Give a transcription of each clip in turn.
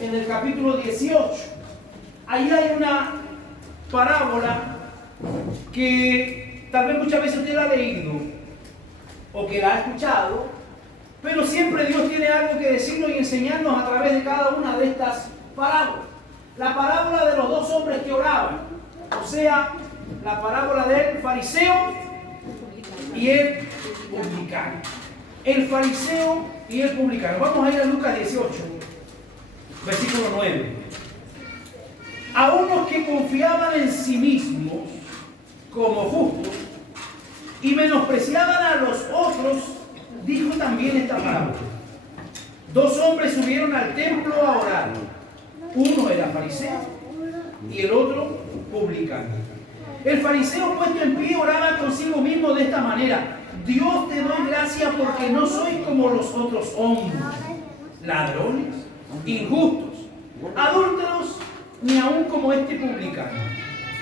en el capítulo 18. Ahí hay una parábola que tal vez muchas veces usted la ha leído o que la ha escuchado, pero siempre Dios tiene algo que decirnos y enseñarnos a través de cada una de estas parábolas. La parábola de los dos hombres que oraban, o sea, la parábola del fariseo y el publicano. El fariseo y el publicano. Vamos a ir a Lucas 18, versículo 9. A unos que confiaban en sí mismos como justos y menospreciaban a los otros, dijo también esta parábola. Dos hombres subieron al templo a orar. Uno era fariseo y el otro publicano. El fariseo, puesto en pie, oraba consigo mismo de esta manera: Dios, te doy gracias porque no soy como los otros hombres, ladrones, injustos, adúlteros, ni aun como este publicano.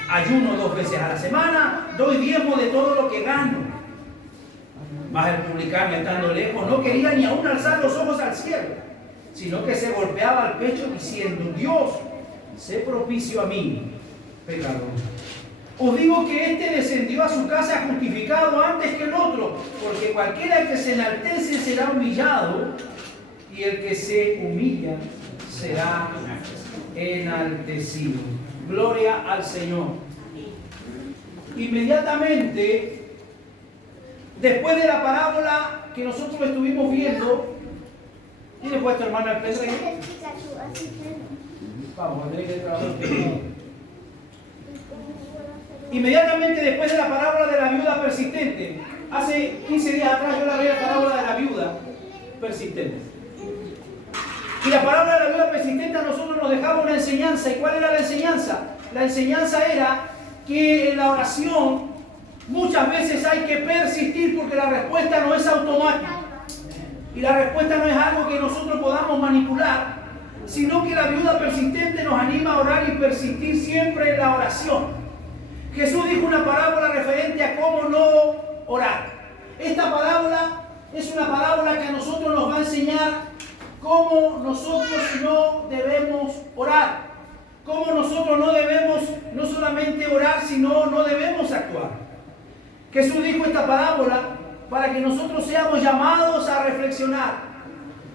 Ayuno 2 veces a la semana, doy diezmo de todo lo que gano. Mas el publicano, estando lejos, no quería ni aun alzar los ojos al cielo, sino que se golpeaba al pecho diciendo: Dios, sé propicio a mí, pecador. Os digo que este descendió a su casa justificado antes que el otro, porque cualquiera que se enaltece será humillado, y el que se humilla será enaltecido. Gloria al Señor. Inmediatamente, después de la parábola que nosotros estuvimos viendo, ¿tiene puesto hermana el Pedro? Vamos, a ver el trabajo. Inmediatamente después de la parábola de la viuda persistente, hace 15 días atrás yo la vi, la parábola de la viuda persistente. Y la parábola de la viuda persistente a nosotros nos dejaba una enseñanza. ¿Y cuál era la enseñanza? La enseñanza era que en la oración muchas veces hay que persistir porque la respuesta no es automática. Y la respuesta no es algo que nosotros podamos manipular, sino que la viuda persistente nos anima a orar y persistir siempre en la oración. Jesús dijo una parábola referente a cómo no orar. Esta parábola es una parábola que a nosotros nos va a enseñar cómo nosotros no debemos orar. Cómo nosotros no debemos no solamente orar, sino no debemos actuar. Jesús dijo esta parábola para que nosotros seamos llamados a reflexionar.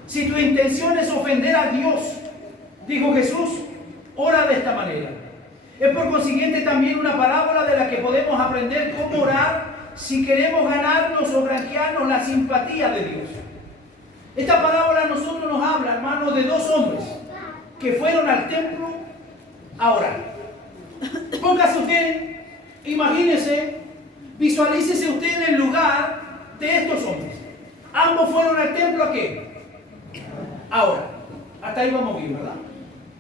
Si tu intención es ofender a Dios, dijo Jesús, ora de esta manera. Es por consiguiente también una parábola de la que podemos aprender cómo orar si queremos ganarnos o granjearnos la simpatía de Dios. Esta parábola a nosotros nos habla, hermanos, de dos hombres que fueron al templo a orar. Póngase usted, imagínese, visualícese usted en el lugar de estos hombres. Ambos fueron al templo ¿a qué? A orar. Hasta ahí vamos bien, ¿verdad?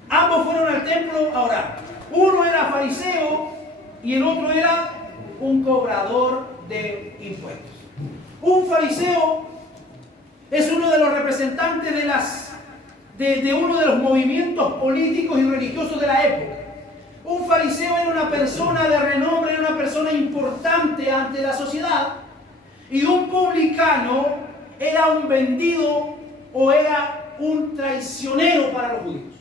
Ambos fueron al templo a orar. Uno era fariseo y el otro era un cobrador de impuestos. Un fariseo es uno de los representantes de uno de los movimientos políticos y religiosos de la época. Un fariseo era una persona de renombre, era una persona importante ante la sociedad. Y un publicano era un vendido o era un traicionero para los judíos.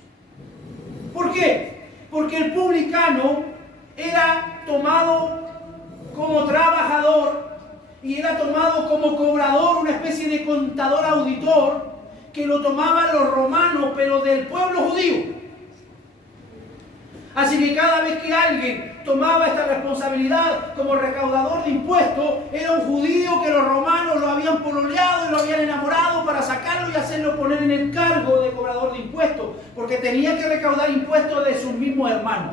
¿Por qué? Porque el publicano era tomado como trabajador y era tomado como cobrador, una especie de contador auditor que lo tomaban los romanos, pero del pueblo judío. Así que cada vez que alguien tomaba esta responsabilidad como recaudador de impuestos, era un judío que los romanos lo habían pololeado y lo habían enamorado para sacarlo y hacerlo poner en el cargo de cobrador de impuestos, porque tenía que recaudar impuestos de sus mismos hermanos.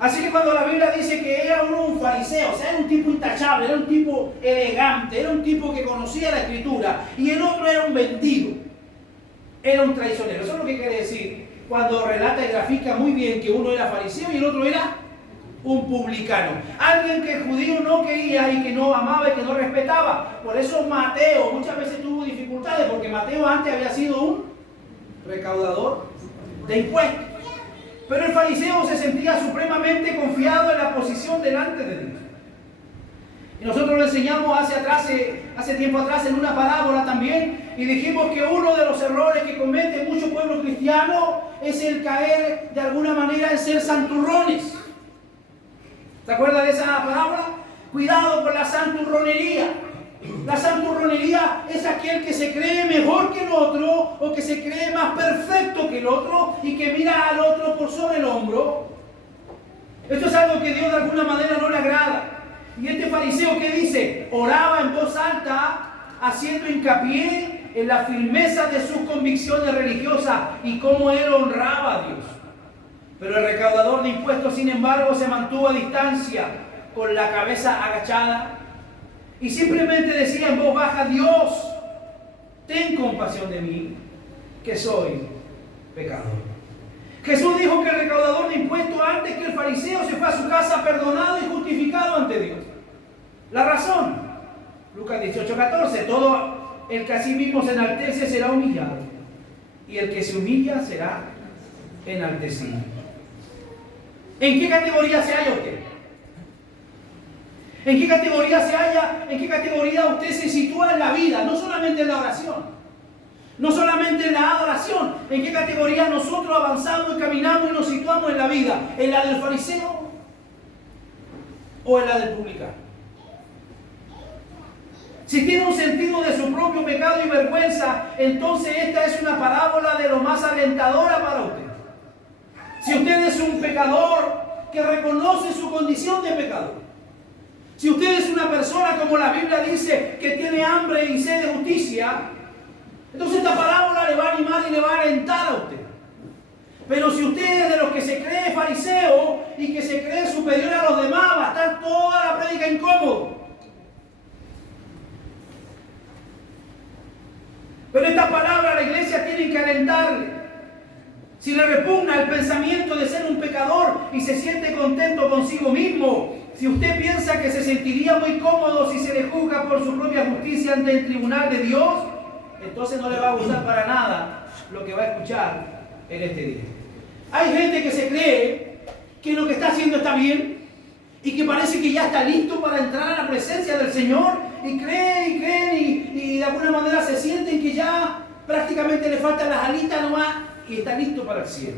Así que cuando la Biblia dice que era uno un fariseo, o sea, era un tipo intachable, era un tipo elegante, era un tipo que conocía la Escritura, y el otro era un vendido, era un traicionero. Eso es lo que quiere decir cuando relata y grafica muy bien que uno era fariseo y el otro era un publicano. Alguien que el judío no quería y que no amaba y que no respetaba. Por eso Mateo muchas veces tuvo dificultades, porque Mateo antes había sido un recaudador de impuestos. Pero el fariseo se sentía supremamente confiado en la posición delante de Dios. Y nosotros lo enseñamos hace tiempo atrás en una parábola también, y dijimos que uno de los errores que comete mucho pueblo cristiano es el caer de alguna manera en ser santurrones. ¿Se acuerda de esa palabra? Cuidado con la santurronería. La santurronería es aquel que se cree mejor que el otro o que se cree más perfecto que el otro y que mira al otro por sobre el hombro. Esto es algo que Dios de alguna manera no le agrada. Y este fariseo, ¿qué dice? Oraba en voz alta, haciendo hincapié en la firmeza de sus convicciones religiosas y cómo él honraba a Dios. Pero el recaudador de impuestos, sin embargo, se mantuvo a distancia, con la cabeza agachada, y simplemente decía en voz baja: Dios, ten compasión de mí, que soy pecador. Jesús dijo que el recaudador de impuestos, antes que el fariseo, se fue a su casa perdonado y justificado ante Dios. La razón, Lucas 18:14, todo el que a sí mismo se enaltece será humillado, y el que se humilla será enaltecido. ¿En qué categoría se halla usted? ¿En qué categoría se halla? ¿En qué categoría usted se sitúa en la vida? No solamente en la oración, no solamente en la adoración. ¿En qué categoría nosotros avanzamos y caminamos y nos situamos en la vida? ¿En la del fariseo o en la del publicano? Si tiene un sentido de su propio pecado y vergüenza, entonces esta es una parábola de lo más alentadora para usted. Si usted es un pecador que reconoce su condición de pecador, si usted es una persona, como la Biblia dice, que tiene hambre y sed de justicia, entonces esta parábola le va a animar y le va a alentar a usted. Pero si usted es de los que se cree fariseo y que se cree superior a los demás, va a estar toda la prédica incómodo. Pero esta palabra la iglesia tiene que alentarle. Si le repugna el pensamiento de ser un pecador y se siente contento consigo mismo, si usted piensa que se sentiría muy cómodo si se le juzga por su propia justicia ante el tribunal de Dios, entonces no le va a gustar para nada lo que va a escuchar en este día. Hay gente que se cree que lo que está haciendo está bien y que parece que ya está listo para entrar a la presencia del Señor, y creen y de alguna manera se sienten que ya prácticamente le faltan las alitas nomás y está listo para el cielo.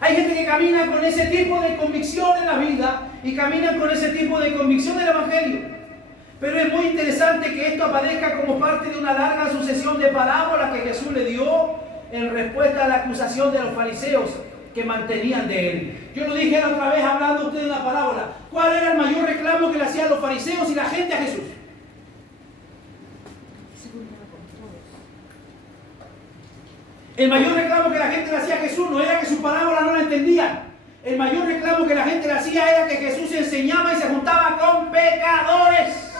Hay gente que camina con ese tipo de convicción en la vida y camina con ese tipo de convicción del Evangelio. Pero es muy interesante que esto aparezca como parte de una larga sucesión de parábolas que Jesús le dio en respuesta a la acusación de los fariseos que mantenían de él. Yo lo dije la otra vez hablando a usted de una parábola. ¿Cuál era el mayor reclamo que le hacían los fariseos y la gente a Jesús? El mayor reclamo que la gente le hacía a Jesús no era que sus parábolas no la entendían. El mayor reclamo que la gente le hacía era que Jesús enseñaba y se juntaba con pecadores.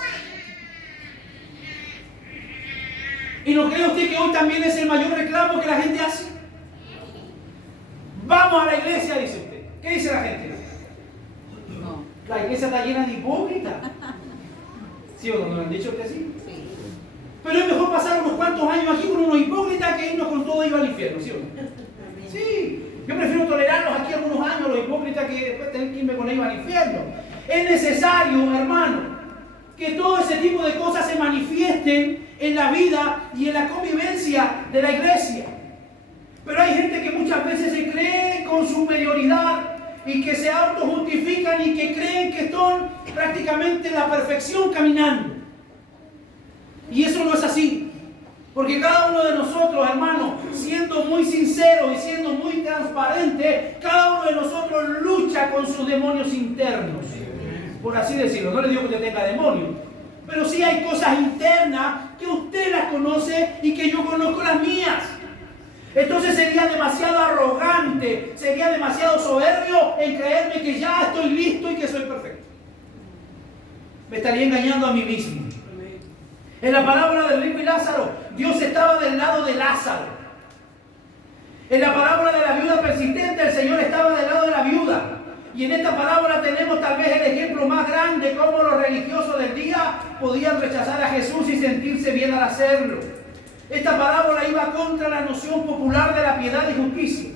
¿Y no cree usted que hoy también es el mayor reclamo que la gente hace? Vamos a la iglesia, dice usted. ¿Qué dice la gente? No. La iglesia está llena de hipócritas. ¿Sí o no? ¿No le han dicho que sí? Sí. Pero es mejor pasar unos cuantos años aquí con unos hipócritas que irnos con todo ellos al infierno, ¿sí o no? Sí. Yo prefiero tolerarlos aquí algunos años, los hipócritas, que después tener que irme con ellos al infierno. Es necesario, hermano, que todo ese tipo de cosas se manifiesten en la vida y en la convivencia de la iglesia. Pero hay gente que muchas veces se cree con superioridad y que se autojustifican y que creen que son prácticamente la perfección caminando. Y eso no es así. Porque cada uno de nosotros, hermanos, siendo muy sinceros y siendo muy transparentes, cada uno de nosotros lucha con sus demonios internos, por así decirlo. No le digo que usted tenga demonios, pero sí hay cosas internas que usted las conoce y que yo conozco las mías. Entonces sería demasiado arrogante, sería demasiado soberbio en creerme que ya estoy listo y que soy perfecto. Me estaría engañando a mí mismo. En la parábola del rico y Lázaro, Dios estaba del lado de Lázaro. En la parábola de la viuda persistente, el Señor estaba del lado de la viuda. Y en esta parábola tenemos tal vez el ejemplo más grande de cómo los religiosos del día podían rechazar a Jesús y sentirse bien al hacerlo. Esta parábola iba contra la noción popular de la piedad y justicia.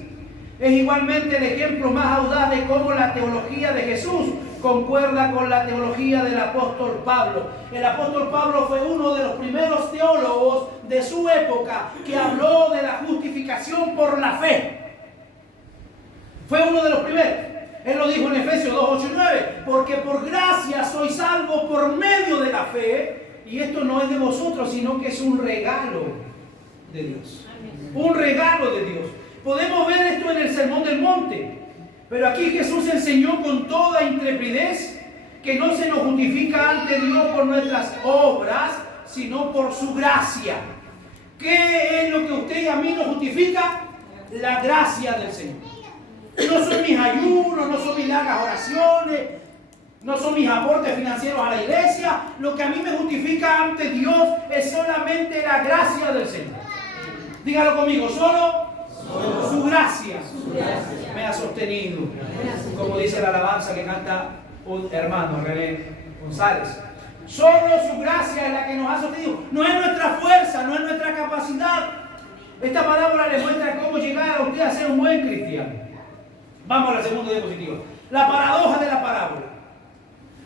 Es igualmente el ejemplo más audaz de cómo la teología de Jesús concuerda con la teología del apóstol Pablo. El apóstol Pablo fue uno de los primeros teólogos de su época que habló de la justificación por la fe. Fue uno de los primeros. Él lo dijo en Efesios 2, 8 y 9, porque por gracia sois salvos por medio de la fe, y esto no es de vosotros, sino que es un regalo de Dios. Un regalo de Dios. Podemos ver esto en el Sermón del Monte, pero aquí Jesús enseñó con toda intrepidez que no se nos justifica ante Dios por nuestras obras, sino por su gracia. ¿Qué es lo que usted y a mí nos justifica? La gracia del Señor. No son mis ayunos, no son mis largas oraciones, no son mis aportes financieros a la iglesia. Lo que a mí me justifica ante Dios es solamente la gracia del Señor. Dígalo conmigo, solo su gracia me ha sostenido. Como dice la alabanza que canta un hermano, René González. Solo su gracia es la que nos ha sostenido. No es nuestra fuerza, no es nuestra capacidad. Esta parábola le muestra cómo llegar a usted a ser un buen cristiano. Vamos a la segunda diapositiva. La paradoja de la parábola.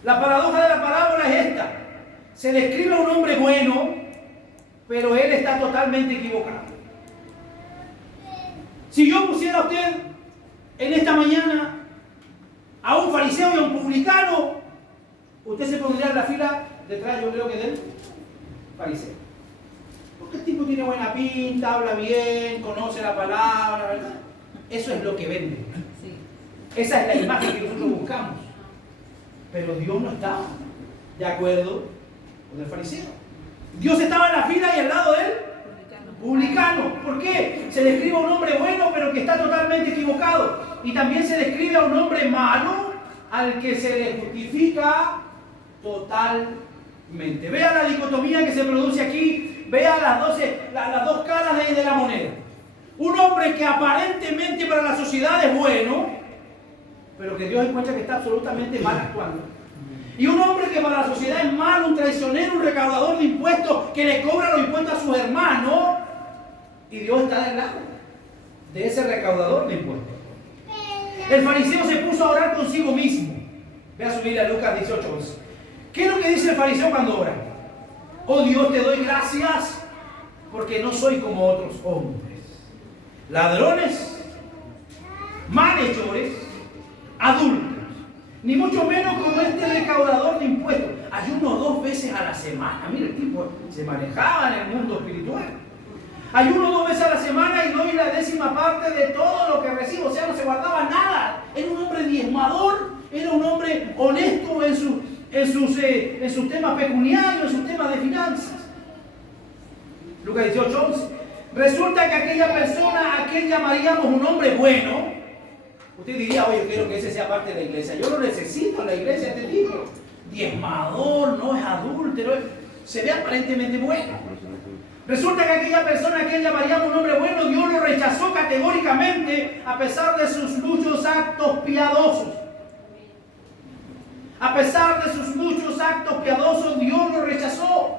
La paradoja de la parábola es esta. Se describe a un hombre bueno, pero él está totalmente equivocado. Si yo pusiera a usted en esta mañana a un fariseo y a un publicano, usted se pondría en la fila detrás, yo creo que del fariseo. Porque el tipo tiene buena pinta, habla bien, conoce la palabra, ¿verdad? Eso es lo que vende. Esa es la imagen que nosotros buscamos. Pero Dios no estaba de acuerdo con el fariseo. Dios estaba en la fila y al lado de él publicano. ¿Por qué? Se describe a un hombre bueno pero que está totalmente equivocado. Y también se describe a un hombre malo al que se le justifica totalmente. Vea la dicotomía que se produce aquí. Vea las dos caras de la moneda. Un hombre que aparentemente para la sociedad es bueno, pero que Dios encuentra que está absolutamente mal actuando. Y un hombre que para la sociedad es malo, un traicionero, un recaudador de impuestos, que le cobra los impuestos a sus hermanos, y Dios está del lado de ese recaudador de impuestos. El fariseo se puso a orar consigo mismo. Vea su Biblia, Lucas 18:11. ¿Qué es lo que dice el fariseo cuando ora? Oh Dios, te doy gracias porque no soy como otros hombres, ladrones, malhechores, adúlteros, ni mucho menos como este recaudador de impuestos. Ayuno 2 veces a la semana. Mira, el tipo se manejaba en el mundo espiritual. Ayuno 2 veces a la semana y doy la 10ª parte de todo lo que recibo. O sea, no se guardaba nada. Era un hombre diezmador, era un hombre honesto en sus temas pecuniarios, en sus temas de finanzas. Lucas 18:11. Resulta que aquella persona, a quien llamaríamos un hombre bueno, usted diría, oye, yo quiero que ese sea parte de la iglesia. Yo lo necesito en la iglesia, este tipo. Diezmador, no es adúltero, se ve aparentemente bueno. Resulta que aquella persona que él llamaríamos un hombre bueno, Dios lo rechazó categóricamente a pesar de sus muchos actos piadosos. A pesar de sus muchos actos piadosos, Dios lo rechazó.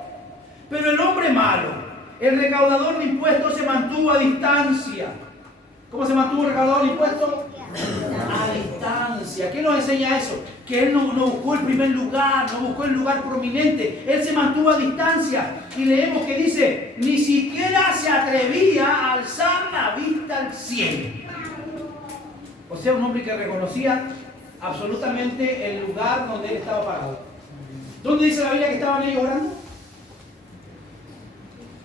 Pero el hombre malo, el recaudador de impuestos, se mantuvo a distancia. ¿Cómo se mantuvo el recaudador de impuestos? A distancia. ¿Qué nos enseña eso? Que él no buscó el primer lugar, no buscó el lugar prominente. Él se mantuvo a distancia. Y leemos que dice, ni siquiera se atrevía a alzar la vista al cielo. O sea, un hombre que reconocía absolutamente el lugar donde él estaba parado. ¿Dónde dice la Biblia que estaban ellos orando?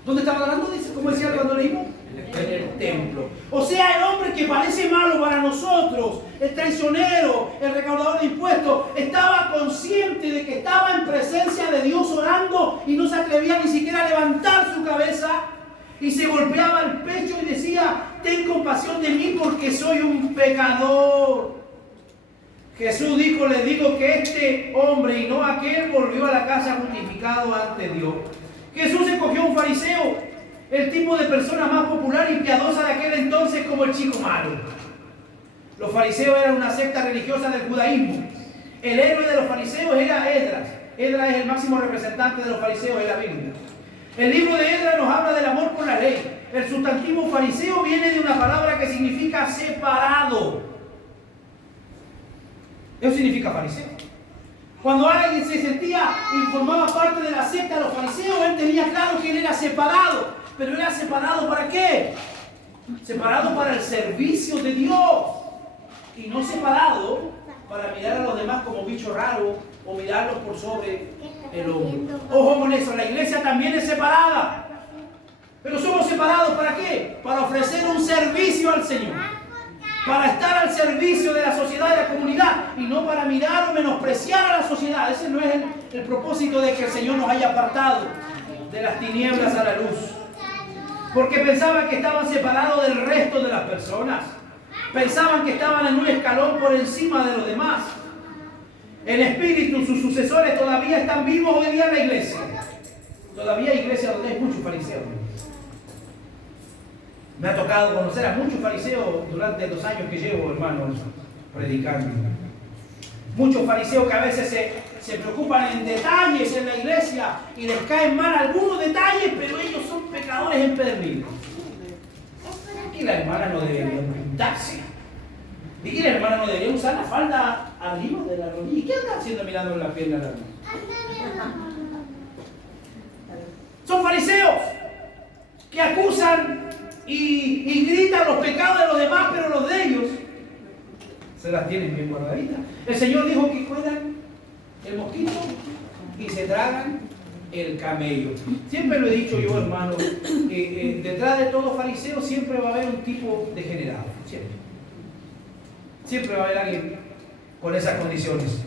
¿Dónde estaban orando? ¿Cómo decía cuando leímos? En el templo. O sea, el hombre que parece malo para nosotros, el traicionero, el recaudador de impuestos, estaba consciente de que estaba en presencia de Dios orando y no se atrevía ni siquiera a levantar su cabeza y se golpeaba el pecho y decía, ten compasión de mí porque soy un pecador. Jesús dijo, les digo que este hombre y no aquel volvió a la casa justificado ante Dios. Jesús escogió un fariseo, el tipo de persona más popular y piadosa de aquel entonces, como el chico malo. Los fariseos eran una secta religiosa del judaísmo. El héroe de los fariseos era Esdras. Esdras es el máximo representante de los fariseos en la Biblia. El libro de Esdras nos habla del amor por la ley. El sustantivo fariseo viene de una palabra que significa separado. Eso significa fariseo. Cuando alguien se sentía y formaba parte de la secta de los fariseos, él tenía claro que él era separado. Pero era separado ¿para qué? Separado para el servicio de Dios. Y no separado para mirar a los demás como bicho raro o mirarlos por sobre el hombro. Ojo con eso, la iglesia también es separada. Pero somos separados ¿para qué? Para ofrecer un servicio al Señor. Para estar al servicio de la sociedad y la comunidad. Y no para mirar o menospreciar a la sociedad. Ese no es el propósito de que el Señor nos haya apartado de las tinieblas a la luz. Porque pensaban que estaban separados del resto de las personas. Pensaban que estaban en un escalón por encima de los demás. El Espíritu, sus sucesores todavía están vivos hoy día en la iglesia. Todavía hay iglesias donde hay muchos fariseos. Me ha tocado conocer a muchos fariseos durante los años que llevo, hermanos, predicando. Muchos fariseos que a veces se preocupan en detalles en la iglesia y les caen mal algunos detalles, pero ellos son pecadores empedernidos. Aquí la hermana no debería pintarse. Y aquí la hermana no debería usar la falda arriba de la rodilla. ¿Y qué anda haciendo mirando en la pierna de la hermana? Son fariseos que acusan y gritan los pecados de los demás, pero los de ellos se las tienen bien guardaditas. El Señor dijo que cuidan el mosquito y se tragan el camello. Siempre lo he dicho yo, hermano, detrás de todo fariseo siempre va a haber un tipo degenerado. Siempre va a haber alguien con esas condiciones.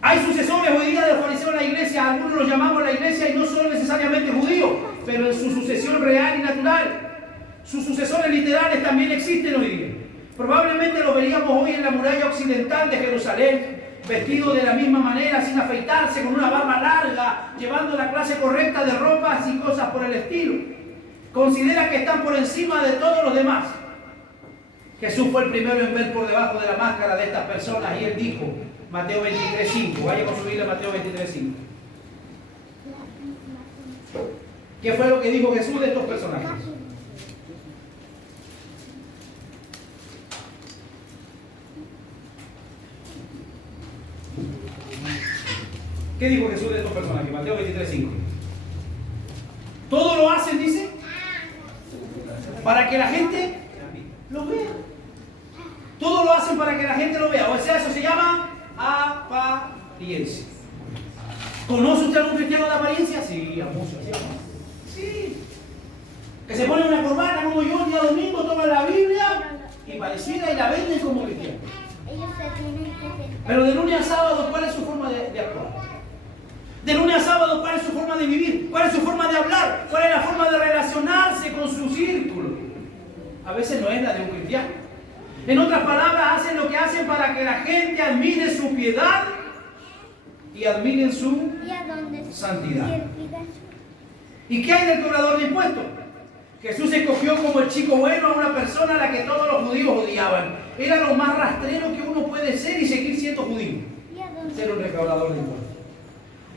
Hay sucesores hoy día de los fariseos en la iglesia. Algunos los llamamos la iglesia y no son necesariamente judíos, pero en su sucesión real y natural. Sus sucesores literales también existen hoy día. Probablemente lo veríamos hoy en la muralla occidental de Jerusalén, vestidos de la misma manera, sin afeitarse, con una barba larga, llevando la clase correcta de ropas y cosas por el estilo. Considera que están por encima de todos los demás. Jesús fue el primero en ver por debajo de la máscara de estas personas y él dijo, Mateo 23:5, vaya con su Biblia a Mateo 23:5. ¿Qué fue lo que dijo Jesús de estos personajes? ¿Qué dijo Jesús de estos personajes? Mateo 23:5. Todo lo hacen, dice, para que la gente lo vea. Todo lo hacen para que la gente lo vea. O sea, eso se llama apariencia. ¿Conoce usted a algún cristiano de apariencia? Sí, a muchos. Sí. Que se pone una corbata como yo el día domingo, toman la Biblia y pareciera y la venden como cristiano. Pero de lunes a sábado, ¿cuál es su forma de actuar? De lunes a sábado, ¿cuál es su forma de vivir? ¿Cuál es su forma de hablar? ¿Cuál es la forma de relacionarse con su círculo? A veces no es la de un cristiano. En otras palabras, hacen lo que hacen para que la gente admire su piedad y admiren su santidad. ¿Y qué hay del cobrador de impuestos? Jesús escogió como el chico bueno a una persona a la que todos los judíos odiaban. Era lo más rastrero que uno puede ser y seguir siendo judío. Ser un recaudador de impuestos.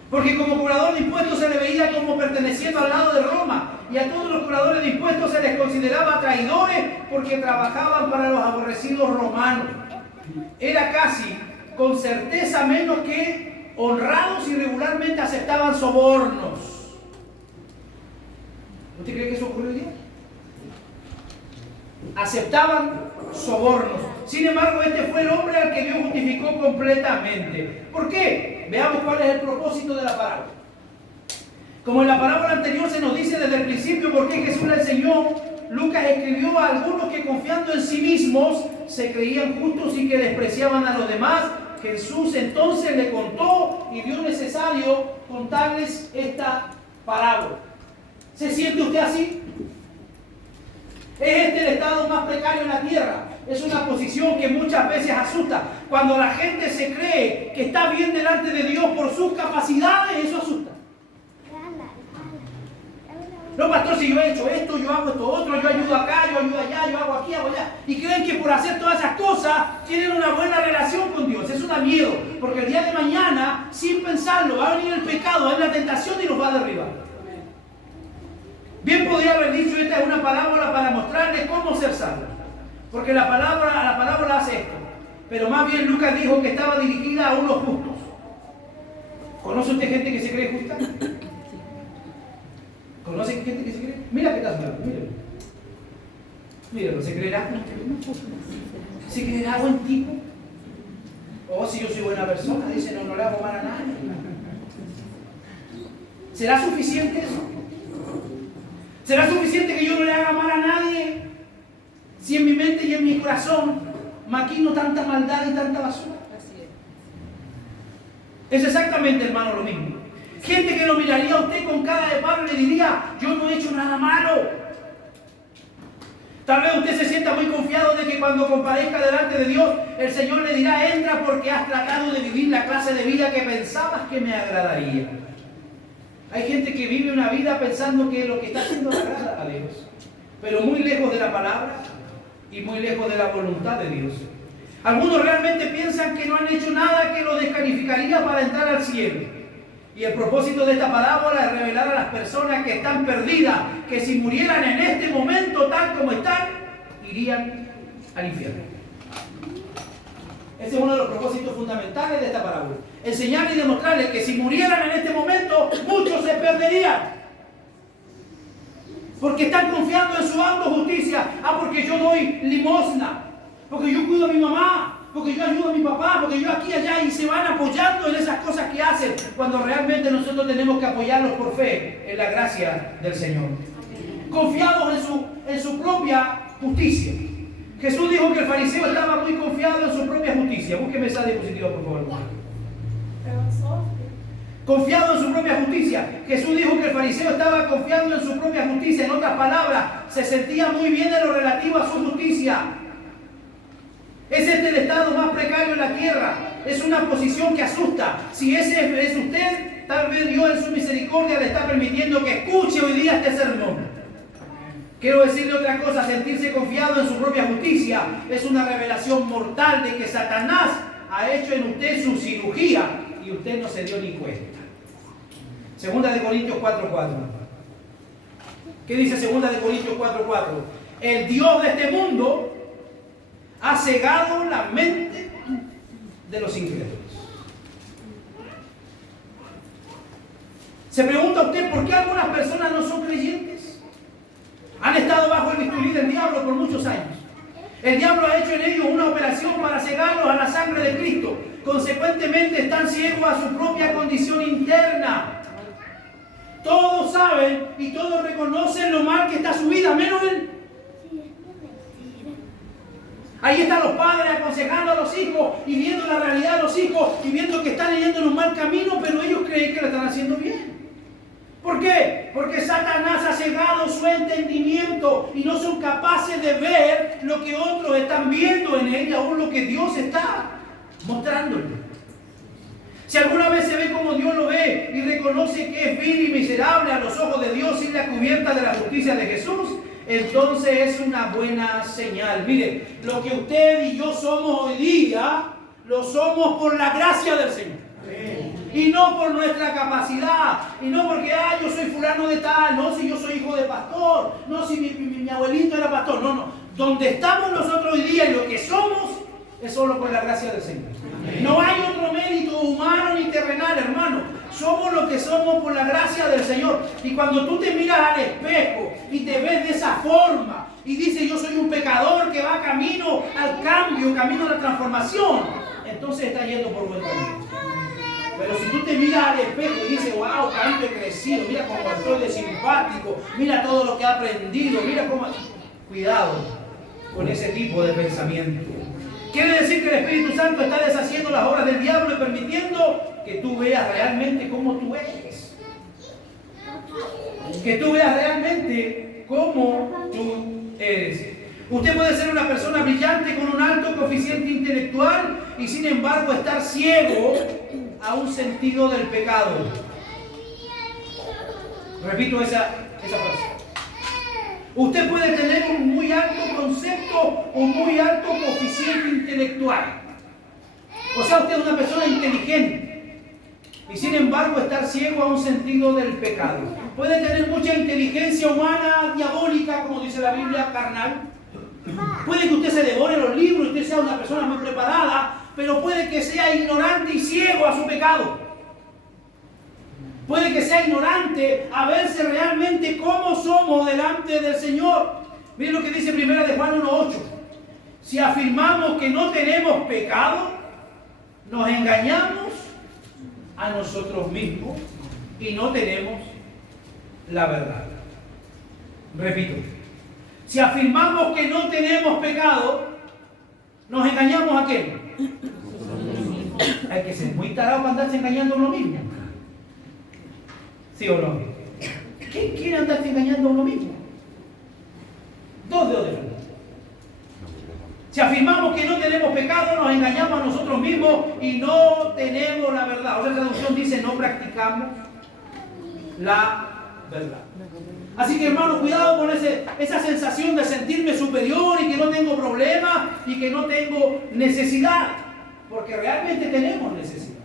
Porque como cobrador de impuestos se le veía como perteneciendo al lado de Roma. Y a todos los cobradores de impuestos se les consideraba traidores porque trabajaban para los aborrecidos romanos. Era casi, con certeza, menos que honrados y regularmente aceptaban sobornos. ¿Usted cree que eso ocurrió hoy día? Aceptaban sobornos. Sin embargo, este fue el hombre al que Dios justificó completamente. ¿Por qué? Veamos cuál es el propósito de la parábola. Como en la parábola anterior se nos dice desde el principio por qué Jesús le enseñó, Lucas escribió a algunos que confiando en sí mismos se creían justos y que despreciaban a los demás. Jesús entonces le contó y vio necesario contarles esta parábola. ¿Se siente usted así? Es este el estado más precario en la tierra. Es una posición que muchas veces asusta. Cuando la gente se cree que está bien delante de Dios por sus capacidades, eso asusta. No, pastor, si yo he hecho esto, yo hago esto otro, yo ayudo acá, yo ayudo allá, yo hago aquí, hago allá. Y creen que por hacer todas esas cosas tienen una buena relación con Dios. Eso da miedo, porque el día de mañana, sin pensarlo, va a venir el pecado, va a venir la tentación y los va a derribar. Bien podría haber dicho, esta es una parábola para mostrarles cómo ser salvo. Porque la parábola hace esto. Pero más bien Lucas dijo que estaba dirigida a unos justos. ¿Conoce usted gente que se cree justa? ¿Conoce gente que se cree? Mira qué tal, míralo. Míralo, ¿se creerá? ¿Se creerá buen tipo? O si yo soy buena persona, dice, no le hago mal a nadie. ¿Será suficiente eso? ¿Será suficiente que yo no le haga mal a nadie? Si en mi mente y en mi corazón maquino tanta maldad y tanta basura. Es exactamente, hermano, lo mismo. Gente que lo miraría a usted con cara de palo y le diría, yo no he hecho nada malo. Tal vez usted se sienta muy confiado de que cuando comparezca delante de Dios, el Señor le dirá, entra porque has tratado de vivir la clase de vida que pensabas que me agradaría. Hay gente que vive una vida pensando que lo que está haciendo le agrada a Dios, pero muy lejos de la palabra y muy lejos de la voluntad de Dios. Algunos realmente piensan que no han hecho nada que lo descalificaría para entrar al cielo. Y el propósito de esta parábola es revelar a las personas que están perdidas, que si murieran en este momento tal como están, irían al infierno. Ese es uno de los propósitos fundamentales de esta parábola. Enseñarles y demostrarles que si murieran en este momento, muchos se perderían. Porque están confiando en su autojusticia. Porque yo doy limosna. Porque yo cuido a mi mamá. Porque yo ayudo a mi papá, porque yo aquí y allá, y se van apoyando en esas cosas que hacen, cuando realmente nosotros tenemos que apoyarlos por fe en la gracia del Señor. Confiados en su propia justicia. Jesús dijo que el fariseo estaba muy confiado en su propia justicia. Búsqueme esa diapositiva, por favor. Confiado en su propia justicia. Jesús dijo que el fariseo estaba confiando en su propia justicia. En otras palabras, se sentía muy bien en lo relativo a su justicia. Es este el estado más precario en la tierra. Es una posición que asusta. Si ese es usted, tal vez Dios en su misericordia le está permitiendo que escuche hoy día este sermón. Quiero decirle otra cosa, sentirse confiado en su propia justicia es una revelación mortal de que Satanás ha hecho en usted su cirugía y usted no se dio ni cuenta. Segunda de Corintios 4:4. ¿Qué dice Segunda de Corintios 4:4? El Dios de este mundo ha cegado la mente de los incrédulos. Se pregunta usted por qué algunas personas no son creyentes. Han estado bajo el bisturí del diablo por muchos años. El diablo ha hecho en ellos una operación para cegarlos a la sangre de Cristo. Consecuentemente están ciegos a su propia condición interna. Todos saben y todos reconocen lo mal que está su vida, menos él. Ahí están los padres aconsejando a los hijos y viendo la realidad de los hijos y viendo que están yendo en un mal camino, pero ellos creen que lo están haciendo bien. ¿Por qué? Porque Satanás ha cegado su entendimiento y no son capaces de ver lo que otros están viendo en él, aún lo que Dios está mostrándole. Si alguna vez se ve como Dios lo ve y reconoce que es vil y miserable a los ojos de Dios sin la cubierta de la justicia de Jesús, entonces es una buena señal. Mire, lo que usted y yo somos hoy día, lo somos por la gracia del Señor. Y no por nuestra capacidad, y no porque, yo soy fulano de tal, no, si yo soy hijo de pastor, no, si mi abuelito era pastor, no. Donde estamos nosotros hoy día y lo que somos, es solo por la gracia del Señor. No hay otro mérito humano ni terrenal, hermano. Somos lo que somos por la gracia del Señor. Y cuando tú te miras al espejo y te ves de esa forma y dices, yo soy un pecador que va camino al cambio, camino a la transformación, entonces está yendo por buen camino. Pero si tú te miras al espejo y dices, wow, cuánto he crecido, mira cómo estoy de simpático, mira todo lo que he aprendido, mira cómo... Cuidado con ese tipo de pensamiento. Quiere decir que el Espíritu Santo está deshaciendo las obras del diablo y permitiendo que tú veas realmente cómo tú eres. Que tú veas realmente cómo tú eres. Usted puede ser una persona brillante con un alto coeficiente intelectual y sin embargo estar ciego a un sentido del pecado. Repito esa frase. Usted puede tener un muy alto concepto, un muy alto coeficiente intelectual. O sea, usted es una persona inteligente y sin embargo estar ciego a un sentido del pecado. puede tener mucha inteligencia humana, diabólica, como dice la Biblia, carnal. Puede que usted se devore los libros, usted sea una persona muy preparada, pero puede que sea ignorante y ciego a su pecado. Puede que sea ignorante a verse realmente cómo somos delante del Señor. Miren lo que dice 1 de Juan 1:8. Si afirmamos que no tenemos pecado, nos engañamos a nosotros mismos y no tenemos la verdad. Repito, si afirmamos que no tenemos pecado, nos engañamos a quién. Hay que ser muy tarado para andarse engañando a uno mismo. ¿Sí o no? ¿Quién quiere andarse engañando a uno mismo? Dos dedos de frente. Si afirmamos que no tenemos pecado, nos engañamos a nosotros mismos y no tenemos la verdad. Otra traducción dice, no practicamos la verdad. Así que, hermano, cuidado con esa sensación de sentirme superior y que no tengo problemas y que no tengo necesidad. Porque realmente tenemos necesidad.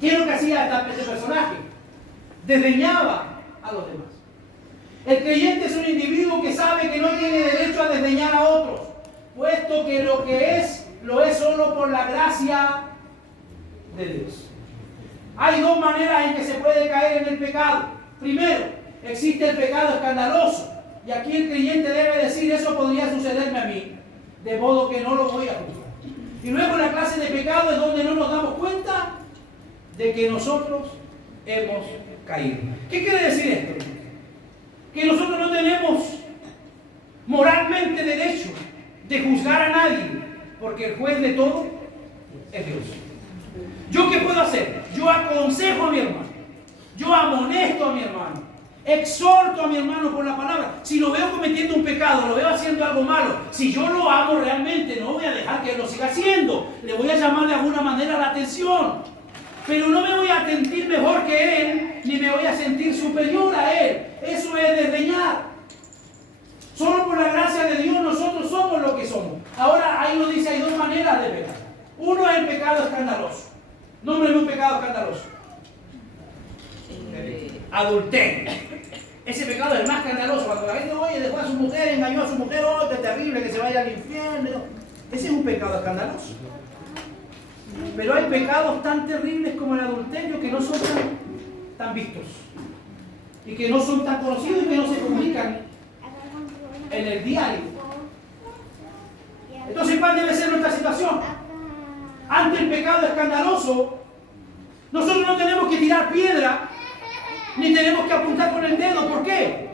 ¿Qué es lo que hacía este personaje? Desdeñaba a los demás. El creyente es un individuo que sabe que no tiene derecho a desdeñar a otros, puesto que lo que es, lo es solo por la gracia de Dios. Hay dos maneras en que se puede caer en el pecado. Primero, existe el pecado escandaloso. Y aquí el creyente debe decir, eso podría sucederme a mí, de modo que no lo voy a juzgar. Y luego la clase de pecado es donde no nos damos cuenta de que nosotros hemos caído. ¿Qué quiere decir esto? Que nosotros no tenemos moralmente derecho de juzgar a nadie, porque el juez de todo es Dios. ¿Yo qué puedo hacer? Yo aconsejo a mi hermano, yo amonesto a mi hermano, exhorto a mi hermano por la palabra. Si lo veo cometiendo un pecado, lo veo haciendo algo malo, si yo lo amo realmente, no voy a dejar que él lo siga haciendo, le voy a llamar de alguna manera la atención, pero no me voy a sentir mejor que él, ni me voy a sentir superior a él. Eso es desdeñar. Solo por la gracia de Dios nosotros somos lo que somos. Ahora ahí nos dice, hay dos maneras de pecar. Uno es el pecado escandaloso. Nómbreme un pecado escandaloso. Adulterio. Ese pecado es el más escandaloso. Cuando la gente, oye, dejó a su mujer, engañó a su mujer, oh, qué terrible, que se vaya al infierno. Ese es un pecado escandaloso. Pero hay pecados tan terribles como el adulterio que no son tan vistos. Y que no son tan conocidos y que no se comunican en el diario. Entonces, ¿cuál debe ser nuestra situación? Ante el pecado escandaloso, nosotros no tenemos que tirar piedra, ni tenemos que apuntar con el dedo. ¿Por qué?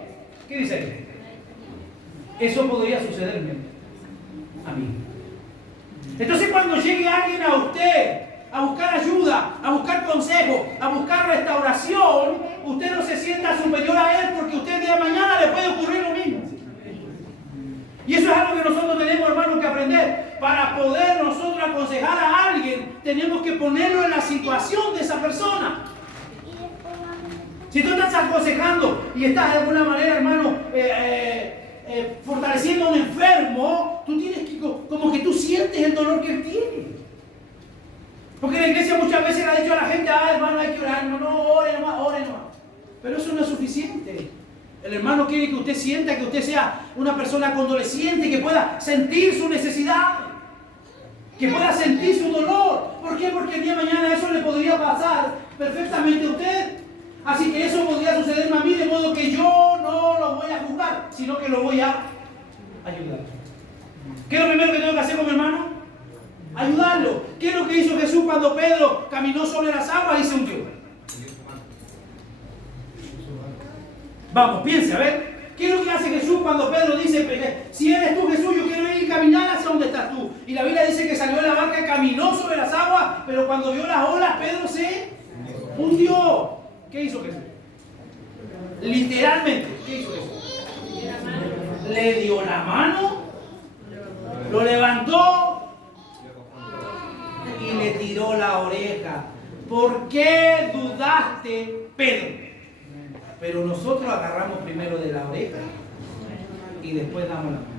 ¿Qué dice ahí? Eso podría sucederme a mí. Entonces, cuando llegue alguien a usted a buscar ayuda, a buscar consejo, a buscar restauración, usted no se sienta superior a él, porque usted el día de mañana le puede ocurrir lo mismo. Y eso es algo que nosotros tenemos, hermanos, que aprender. Para poder nosotros aconsejar a alguien, tenemos que ponerlo en la situación de esa persona. Si tú estás aconsejando y estás de alguna manera, hermano, fortaleciendo a un enfermo, tú tienes que, como que tú sientes el dolor que él tiene. Porque la iglesia muchas veces le ha dicho a la gente, hermano, hay que orar, no, ore nomás, ore nomás. Pero eso no es suficiente. El hermano quiere que usted sienta, que usted sea una persona condoleciente, que pueda sentir su necesidad, que pueda sentir su dolor. ¿Por qué? Porque el día de mañana eso le podría pasar perfectamente a usted. Así que eso podría sucederme a mí, de modo que yo no lo voy a juzgar, sino que lo voy a ayudar. ¿Qué es lo primero que tengo que hacer con mi hermano? Ayudarlo. ¿Qué es lo que hizo Jesús cuando Pedro caminó sobre las aguas y se hundió? Vamos, piense, a ver. ¿Qué es lo que hace Jesús cuando Pedro dice, si eres tú Jesús, yo quiero ir y caminar hacia donde estás tú? Y la Biblia dice que salió de la barca y caminó sobre las aguas, pero cuando vio las olas, Pedro se hundió. ¿Qué hizo Jesús? Literalmente, ¿qué hizo Jesús? Le dio la mano, lo levantó y le tiró la oreja. ¿Por qué dudaste, Pedro? Pero nosotros agarramos primero de la oreja y después damos la mano.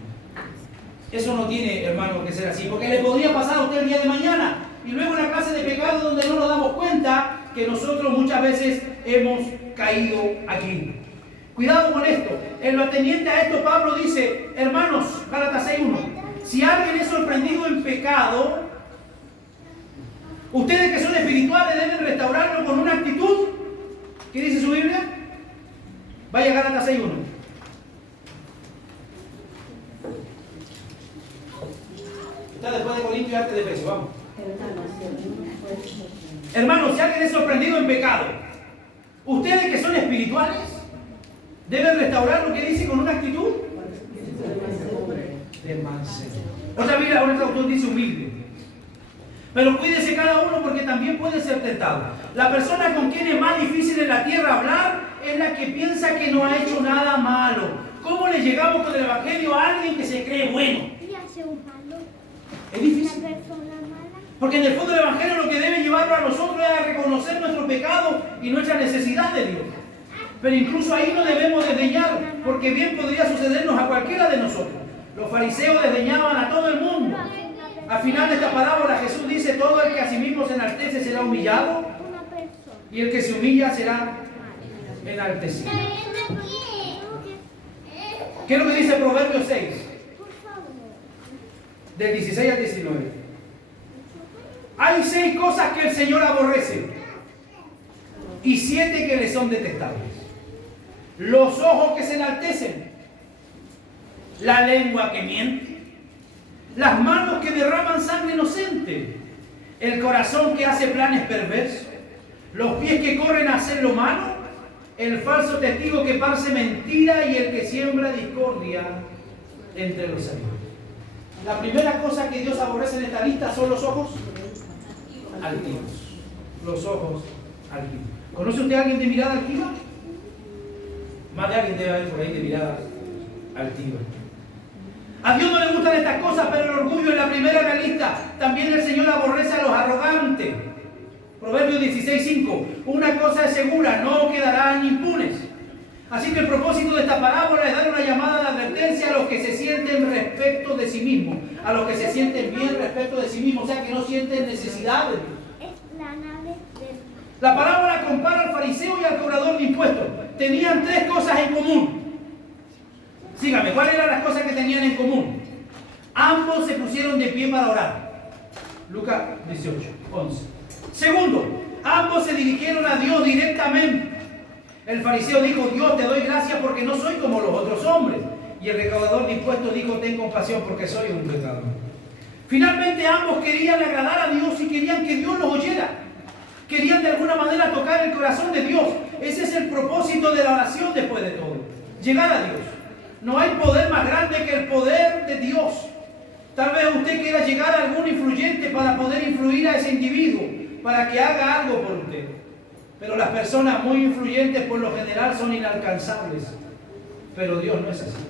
Eso no tiene, hermano, que ser así, porque le podría pasar a usted el día de mañana. Y luego una clase de pecado donde no nos damos cuenta que nosotros muchas veces hemos caído aquí. Cuidado con esto. En lo atendiente a esto, Pablo dice, hermanos, Gálatas 6:1, si alguien es sorprendido en pecado, ustedes que son espirituales deben restaurarlo con una actitud. ¿Qué dice su Biblia? Vaya a Gálatas 6:1. Está después de Corintios y antes de Efesios, vamos. Hermanos, si alguien es sorprendido en pecado, ustedes que son espirituales deben restaurar lo que dice con una actitud de mansedumbre. Otra Biblia, ahora autor dice humilde. Pero cuídese cada uno porque también puede ser tentado. La persona con quien es más difícil en la tierra hablar es la que piensa que no ha hecho nada malo. ¿Cómo le llegamos con el Evangelio a alguien que se cree bueno? Es difícil. Porque en el fondo el Evangelio lo que debe llevarlo a nosotros es a reconocer nuestro pecado y nuestra necesidad de Dios. Pero incluso ahí no debemos desdeñar, porque bien podría sucedernos a cualquiera de nosotros. Los fariseos desdeñaban a todo el mundo. Al final de esta parábola Jesús dice, todo el que a sí mismo se enaltece será humillado y el que se humilla será enaltecido. ¿Qué es lo que dice Proverbios 6? Del 16 al 19. Hay 6 cosas que el Señor aborrece y 7 que le son detestables. Los ojos que se enaltecen, la lengua que miente, las manos que derraman sangre inocente, el corazón que hace planes perversos, los pies que corren a hacer lo malo, el falso testigo que parse mentira y el que siembra discordia entre los amigos. La primera cosa que Dios aborrece en esta lista son los ojos altivos. Los ojos altivos. ¿Conoce usted a alguien de mirada altiva? Más de alguien debe haber por ahí de mirada altiva. A Dios no le gustan estas cosas, pero el orgullo es la primera en la lista. También el Señor aborrece a los arrogantes. Proverbios 16:5. Una cosa es segura, no quedarán impunes. Así que el propósito de esta parábola es dar una llamada de advertencia a los que se sienten respecto de sí mismos, a los que se sienten bien respecto de sí mismos, o sea que no sienten necesidad de Dios. La parábola compara al fariseo y al cobrador de impuestos. Tenían 3 cosas en común. Sígame, ¿cuáles eran las cosas que tenían en común? Ambos se pusieron de pie para orar. Lucas 18:11. Segundo, ambos se dirigieron a Dios directamente. El fariseo dijo, Dios, te doy gracias porque no soy como los otros hombres. Y el recaudador de impuestos dijo, ten compasión porque soy un pecador. Finalmente ambos querían agradar a Dios y querían que Dios los oyera. Querían de alguna manera tocar el corazón de Dios. Ese es el propósito de la oración después de todo. Llegar a Dios. No hay poder más grande que el poder de Dios. Tal vez usted quiera llegar a algún influyente para poder influir a ese individuo, para que haga algo por usted. Pero las personas muy influyentes por lo general son inalcanzables. Pero Dios no es así.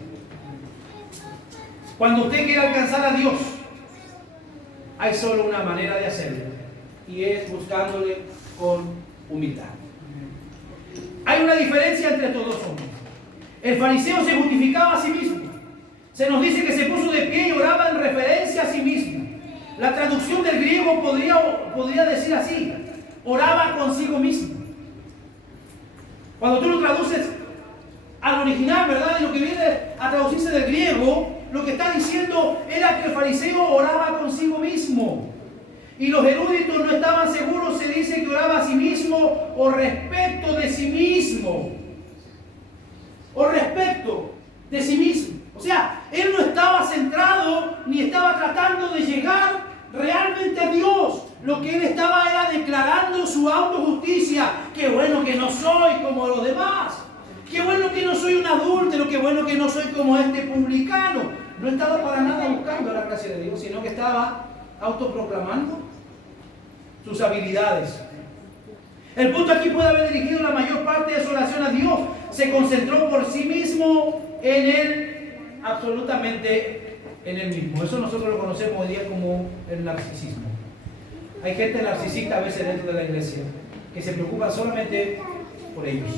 Cuando usted quiere alcanzar a Dios, hay solo una manera de hacerlo. Y es buscándole con humildad. Hay una diferencia entre estos dos hombres. El fariseo se justificaba a sí mismo. Se nos dice que se puso de pie y oraba en referencia a sí mismo. La traducción del griego podría decir así: oraba consigo mismo. Cuando tú lo traduces al original, ¿verdad? Y lo que viene a traducirse del griego, lo que está diciendo era que el fariseo oraba consigo mismo. Y los eruditos no estaban seguros, se dice que oraba a sí mismo o respecto de sí mismo. O respecto de sí mismo. O sea, él no estaba centrado ni estaba tratando de llegar realmente a Dios. Lo que él estaba era declarando su autojusticia. Qué bueno que no soy como los demás. Qué bueno que no soy un adúltero. Qué bueno que no soy como este publicano. No estaba para nada buscando la gracia de Dios, sino que estaba autoproclamando sus habilidades. El punto aquí puede haber dirigido la mayor parte de su oración a Dios. Se concentró por sí mismo en él, absolutamente en él mismo. Eso nosotros lo conocemos hoy día como el narcisismo. Hay gente narcisista a veces dentro de la iglesia que se preocupa solamente por ellos.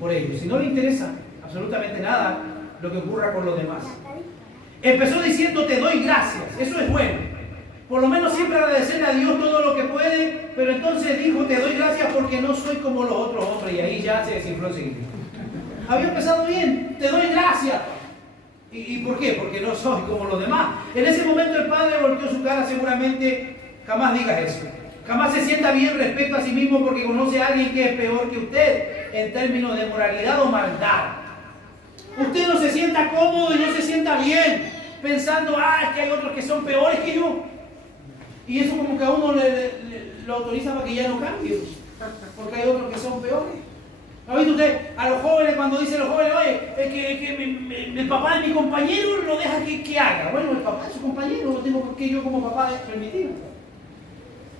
Por ellos. Si no le interesa absolutamente nada lo que ocurra con los demás. Empezó diciendo, te doy gracias. Eso es bueno. Por lo menos siempre agradecerle a Dios todo lo que puede, pero entonces dijo, te doy gracias porque no soy como los otros hombres, y ahí ya se desinfló enseguida. Había empezado bien, te doy gracias. ¿Y por qué? Porque no soy como los demás. En ese momento el padre volteó su cara, seguramente, jamás digas eso. Jamás se sienta bien respecto a sí mismo porque conoce a alguien que es peor que usted en términos de moralidad o maldad. Usted no se sienta cómodo y no se sienta bien pensando, es que hay otros que son peores que yo. Y eso como que a uno lo autoriza para que ya no cambie, porque hay otros que son peores. ¿Ha visto usted a los jóvenes cuando dicen los jóvenes, oye, el papá de mi compañero lo deja que haga? Bueno, el papá de su compañero no tengo por qué yo como papá permitirlo.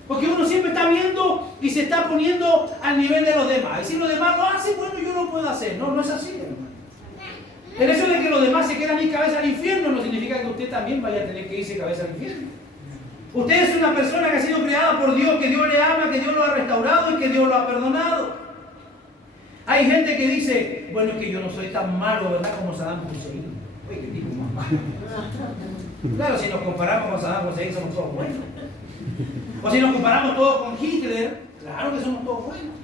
Porque uno siempre está viendo y se está poniendo al nivel de los demás. Y si los demás lo hacen, bueno, yo no puedo hacer. No, no es así, hermano. El hecho de que los demás se quedan ir cabeza al infierno no significa que usted también vaya a tener que irse cabeza al infierno. Usted es una persona que ha sido creada por Dios, que Dios le ama, que Dios lo ha restaurado y que Dios lo ha perdonado. Hay gente que dice, bueno, es que yo no soy tan malo, ¿verdad? Como Saddam Hussein. Oye, qué tipo más malo. Claro, si nos comparamos con Saddam Hussein, somos todos buenos. O si nos comparamos todos con Hitler, claro que somos todos buenos.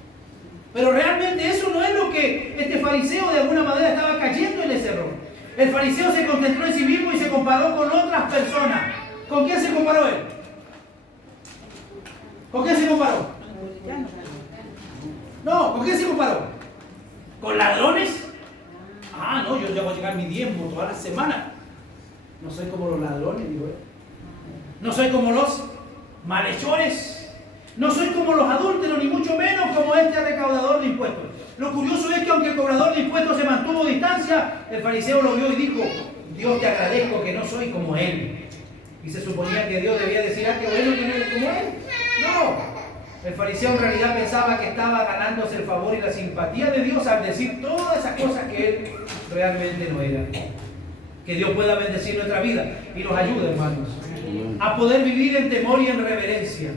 Pero realmente eso no es lo que este fariseo de alguna manera estaba cayendo en ese error. El fariseo se concentró en sí mismo y se comparó con otras personas. ¿Con quién se comparó él? ¿Con quién se comparó? No, ¿con quién se comparó? ¿Con ladrones? No, yo voy a llegar mi diezmo toda la semana. No soy como los ladrones, digo él. No soy como los malhechores. No soy como los adúlteros, ni mucho menos como este recaudador de impuestos. Lo curioso es que aunque el cobrador de impuestos se mantuvo a distancia, el fariseo lo vio y dijo, Dios te agradezco que no soy como él. Y se suponía que Dios debía decir, qué bueno que no eres como él. No. El fariseo en realidad pensaba que estaba ganándose el favor y la simpatía de Dios al decir todas esas cosas que él realmente no era. Que Dios pueda bendecir nuestra vida y nos ayude, hermanos, a poder vivir en temor y en reverencia,